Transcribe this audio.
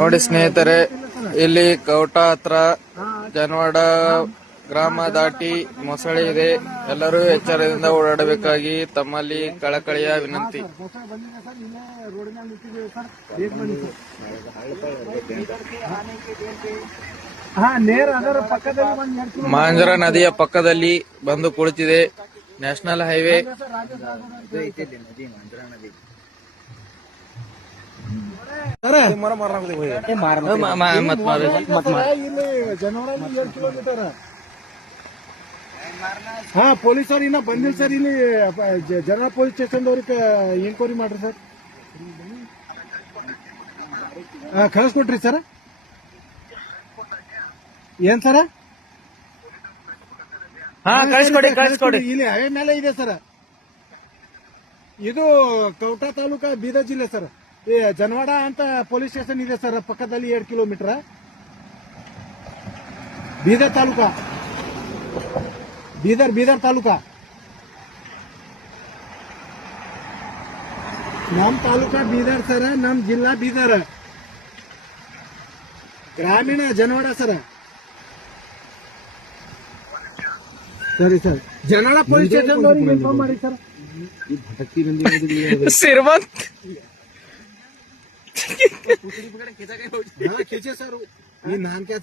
ನೋಡಿ ಸ್ನೇಹಿತರೆ, ಇಲ್ಲಿ ಕೌಟ ಹತ್ರ ಜನವಾಡ ಗ್ರಾಮ ದಾಟಿ ಮೊಸಳೆ ಇದೆ. ಎಲ್ಲರೂ ಎಚ್ಚರದಿಂದ ಓಡಾಡಬೇಕಾಗಿ ತಮ್ಮಲ್ಲಿ ಕಳಕಳಿಯ ವಿನಂತಿ. ಮಾಂಜರ ನದಿಯ ಪಕ್ಕದಲ್ಲಿ ಬಂದು ಕುಳಿತಿದೆ ನ್ಯಾಷನಲ್ ಹೈವೇ. ಹಾ ಪೊಲೀಸರು ಇನ್ನ ಬಂದಿಲ್ಲ ಸರ್. ಇಲ್ಲಿ ಜನರಲ್ ಪೊಲೀಸ್ ಸ್ಟೇಷನ್ ಅವ್ರಿಗೆ ಎನ್ಕ್ವೈರಿ ಮಾಡ್ರಿ ಸರ್. ಕಳಿಸ್ಕೊಟ್ರಿ ಸರ್. ಏನ್ ಸರ? ಕಳಿಸ್ಕೊಡಿ. ಇಲ್ಲಿ ಹೈವೇ ಮೇಲೆ ಇದೆ ಸರ್. ಇದು ಕೌಟ ತಾಲೂಕಾ ಬೀದರ್ ಜಿಲ್ಲೆ ಸರ್. ಈ ಜನವಾಡ ಅಂತ ಪೊಲೀಸ್ ಸ್ಟೇಷನ್ ಇದೆ ಸರ್ ಪಕ್ಕದಲ್ಲಿ 2 ಕಿಲೋಮೀಟರ್. ಬೀದರ್ ತಾಲೂಕಾ, ಬೀದರ್ ತಾಲೂಕಾ. ನಮ್ ತಾಲೂಕಾ ಬೀದರ್ ಸರ್, ನಮ್ ಜಿಲ್ಲಾ ಬೀದರ್, ಗ್ರಾಮೀಣ ಜನವಾಡ ಸರ್. ಸರಿ ಸರ್, ಜನವಾಡ ಪೊಲೀಸ್ ಸ್ಟೇಷನ್ ಅವ್ರಿಗೆ ಇನ್ಫಾರ್ಮ್ ಮಾಡಿ ಸರ್. ಶ್ರೀಮಂತ್ खींचे सर, नाम क्या